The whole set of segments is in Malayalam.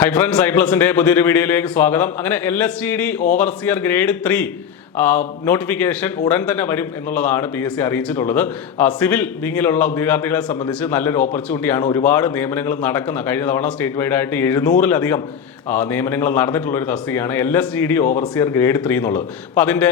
ഹൈ ഫ്രണ്ട്സ്, ഐ+ന്റെ പുതിയൊരു വീഡിയോയിലേക്ക് സ്വാഗതം. അങ്ങനെ LSTD ഓവർസിയർ ഗ്രേഡ് 3 നോട്ടിഫിക്കേഷൻ ഉടൻ തന്നെ വരും എന്നുള്ളതാണ് PSC അറിയിച്ചിട്ടുള്ളത്. സിവിൽ വിങ്ങിലുള്ള ഉദ്യോഗാർത്ഥികളെ സംബന്ധിച്ച് നല്ലൊരു ഓപ്പർച്യൂണിറ്റിയാണ്. ഒരുപാട് നിയമനങ്ങൾ നടക്കുന്ന, കഴിഞ്ഞ തവണ സ്റ്റേറ്റ് വൈഡ് ആയിട്ട് 700-ലധികം നിയമനങ്ങൾ നടന്നിട്ടുള്ളൊരു തസ്തികയാണ് LSTD ഓവർസിയർ ഗ്രേഡ് 3 എന്നുള്ളത്. അപ്പോൾ അതിൻ്റെ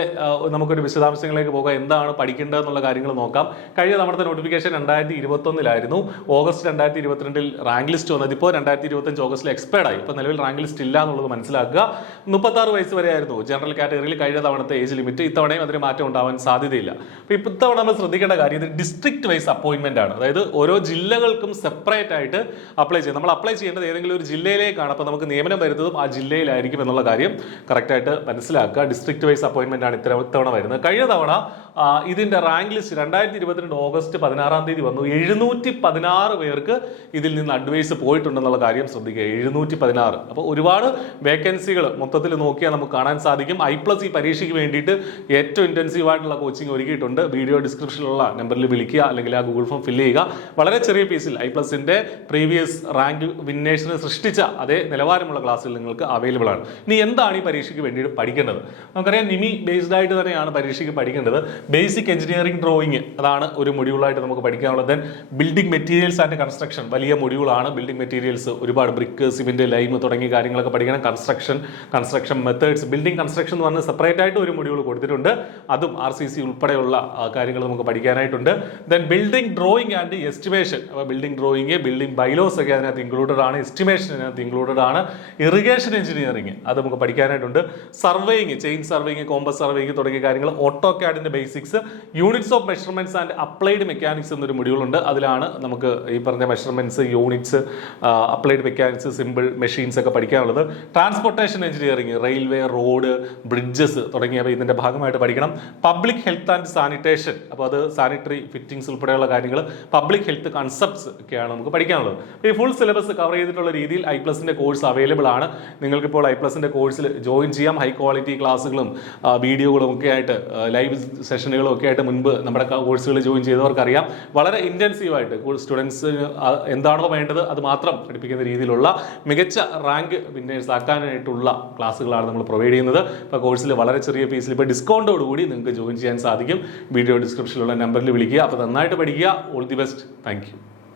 നമുക്കൊരു വിശദാംശങ്ങളിലേക്ക് പോകാം. എന്താണ് പഠിക്കേണ്ടതെന്നുള്ള കാര്യങ്ങൾ നോക്കാം. കഴിഞ്ഞ തവണത്തെ നോട്ടിഫിക്കേഷൻ 2021-ലായിരുന്നു. ഓഗസ്റ്റ് 2022-ൽ റാങ്ക് ലിസ്റ്റ് വന്നത്. ഇപ്പോൾ 2025 ഓഗസ്റ്റിൽ എക്സ്പയർഡ് ആയി. ഇപ്പോൾ നിലവിൽ റാങ്ക് ലിസ്റ്റ് ഇല്ല എന്നുള്ളത് മനസ്സിലാക്കുക. 36 വയസ്സ് വരെ ആയിരുന്നു ജനറൽ കാറ്റഗറിയിൽ കഴിഞ്ഞ തവണത്തെ ഏജ് ലിമിറ്റ്. ഇത്തവണയും അതിന് മാറ്റം ഉണ്ടാവാൻ സാധ്യതയില്ല. അപ്പോൾ ഇത്തവണ നമ്മൾ ശ്രദ്ധിക്കേണ്ട കാര്യം, ഇത് ഡിസ്ട്രിക്ട് വൈസ് അപ്പോയിന്റ്മെന്റ് ആണ്. അതായത് ഓരോ ജില്ലകൾക്കും സെപ്പറേറ്റ് ആയിട്ട് അപ്ലൈ ചെയ്യും. നമ്മൾ അപ്ലൈ ചെയ്യേണ്ടത് ഏതെങ്കിലും ഒരു ജില്ലയിലേക്കാണ്. അപ്പോൾ നമുക്ക് നിയമനം വരുന്നതും ആ ജില്ലയിലായിരിക്കും എന്നുള്ള കാര്യം കറക്റ്റായിട്ട് മനസ്സിലാക്കുക. ഡിസ്ട്രിക്ട് വൈസ് അപ്പോയിന്റ്മെന്റ് ആണ് ഇത്തവണ വരുന്നത്. കഴിഞ്ഞ തവണ ഇതിന്റെ റാങ്ക് ലിസ്റ്റ് 2022 ഓഗസ്റ്റ് 16-ാം തീയതി വന്നു. 716 പേർക്ക് ഇതിൽ നിന്ന് അഡ്വൈസ് പോയിട്ടുണ്ടെന്നുള്ള കാര്യം ശ്രദ്ധിക്കുക. 716. അപ്പോൾ ഒരുപാട് വേക്കൻസികൾ മൊത്തത്തിൽ നോക്കിയാൽ നമുക്ക് കാണാൻ സാധിക്കും. I+ ഈ പരീക്ഷയ്ക്ക് വേണ്ടിയിട്ട് ഏറ്റവും ഇന്റൻസീവ് ആയിട്ടുള്ള കോച്ചിങ് ഒരുക്കിയിട്ടുണ്ട്. വീഡിയോ ഡിസ്ക്രിപ്ഷനിലുള്ള നമ്പറിൽ വിളിക്കുക, അല്ലെങ്കിൽ ആ ഗൂഗിൾ ഫോം ഫില്ല് ചെയ്യുക. വളരെ ചെറിയ ഫീസിൽ I+ന്റെ പ്രീവിയസ് റാങ്ക് വിന്നേഴ്സിനെ സൃഷ്ടിച്ച അതേ നിലവാരമുള്ള ക്ലാസ്സുകൾ നിങ്ങൾക്ക് അവൈലബിൾ ആണ്. ഇനി എന്താണ് ഈ പരീക്ഷയ്ക്ക് വേണ്ടിയിട്ട് പഠിക്കേണ്ടത്? നമുക്കറിയാം, നിമി ബേസ്ഡ് ആയിട്ട് തന്നെയാണ് പരീക്ഷയ്ക്ക് പഠിക്കേണ്ടത്. ബേസിക് എഞ്ചിനീയറിംഗ് ഡ്രോയിങ്, അതാണ് ഒരു മൊഡ്യൂളായിട്ട് നമുക്ക് പഠിക്കാനുള്ളത്. Then building materials and construction, വലിയ മൊഡ്യൂളാണ്. ബിൽഡിംഗ് മെറ്റീരിയൽസ്, ഒരുപാട് ബ്രിക്ക്, സിമെന്റ്, ലൈം തുടങ്ങിയ കാര്യങ്ങളൊക്കെ പഠിക്കണം. കൺസ്ട്രക്ഷൻ മെത്തേഡ്സ്, ബിൽഡിംഗ് കൺസ്ട്രക്ഷൻ എന്ന് പറഞ്ഞ് സെപ്പറേറ്റ് ആയിട്ട് ഒരു മൊഡ്യൂൾ കൊടുത്തിട്ടുണ്ട്. അതും RCC ഉൾപ്പെടെയുള്ള കാര്യങ്ങൾ നമുക്ക് പഠിക്കാനായിട്ടുണ്ട്. Then building drawing and estimation. അപ്പോൾ ബിൽഡിംഗ് ഡ്രോയിങ്, ബിൽഡിംഗ് ബൈലോസ് ഒക്കെ അതിനകത്ത് ഇൻക്ലൂഡഡ് ആണ്. എസ്റ്റിമേഷൻ അതിനകത്ത് ഇൻക്ലൂഡഡ് ആണ്. ഇറിഗേഷൻ എഞ്ചിനീയറിംഗ് അത് നമുക്ക് പഠിക്കാനായിട്ടുണ്ട്. Surveying, chain surveying, compass surveying തുടങ്ങിയ കാര്യങ്ങൾ. ഓട്ടോകാഡിന്റെ basics, units of measurements and applied mechanics എന്നൊരു മൊഡ്യൂൾ ഉണ്ട്. അതിലാണ് നമുക്ക് ഈ പറഞ്ഞ measurements, units, applied mechanics, simple machines ഒക്കെ പഠിക്കാനുള്ളത്. Transportation engineering, railway, road, bridges തുടങ്ങിയവ ഇതിന്റെ ഭാഗമായിട്ട് പഠിക്കണം. പബ്ലിക് ഹെൽത്ത് ആൻഡ് സാനിറ്റേഷൻ, അപ്പോൾ അത് സാനിറ്ററി ഫിറ്റിംഗ്സ് ഉൾപ്പെടെയുള്ള കാര്യങ്ങൾ, പബ്ലിക് ഹെൽത്ത് കൺസെപ്റ്റ്സ് ഒക്കെയാണ് നമുക്ക് പഠിക്കാനുള്ളത്. ഈ ഫുൾ സിലബസ് കവർ ചെയ്തിട്ടുള്ള രീതിയിൽ I+ന്റെ കോഴ്സ് അവൈലബിൾ ആണ്. നിങ്ങൾക്കിപ്പോൾ I+ന്റെ കോഴ്സിൽ ജോയിൻ ചെയ്യാം. ഹൈ ക്വാളിറ്റി ക്ലാസ്സുകളും വീഡിയോകളും ഒക്കെ ആയിട്ട്, ലൈവ് സെഷനുകളും ഒക്കെ ആയിട്ട് മുൻപ് നമ്മുടെ കോഴ്സുകൾ ജോയിൻ ചെയ്തവർക്കറിയാം. വളരെ ഇൻറ്റൻസീവായിട്ട് സ്റ്റുഡൻസ് എന്താണോ വേണ്ടത് അത് മാത്രം പഠിപ്പിക്കുന്ന രീതിയിലുള്ള മികച്ച റാങ്ക് വിന്നേഴ്സ് ആക്കാനായിട്ടുള്ള ക്ലാസ്സുകളാണ് നമ്മൾ പ്രൊവൈഡ് ചെയ്യുന്നത്. ഇപ്പോൾ കോഴ്സിൽ വളരെ ചെറിയ ഫീസിൽ ഇപ്പോൾ ഡിസ്കൗണ്ടോടുകൂടി നിങ്ങൾക്ക് ജോയിൻ ചെയ്യാൻ സാധിക്കും. വീഡിയോ ഡിസ്ക്രിപ്ഷനിലുള്ള നമ്പറിൽ വിളിക്കുക. അപ്പോൾ നന്നായിട്ട് പഠിക്കുക. All the best. Thank you.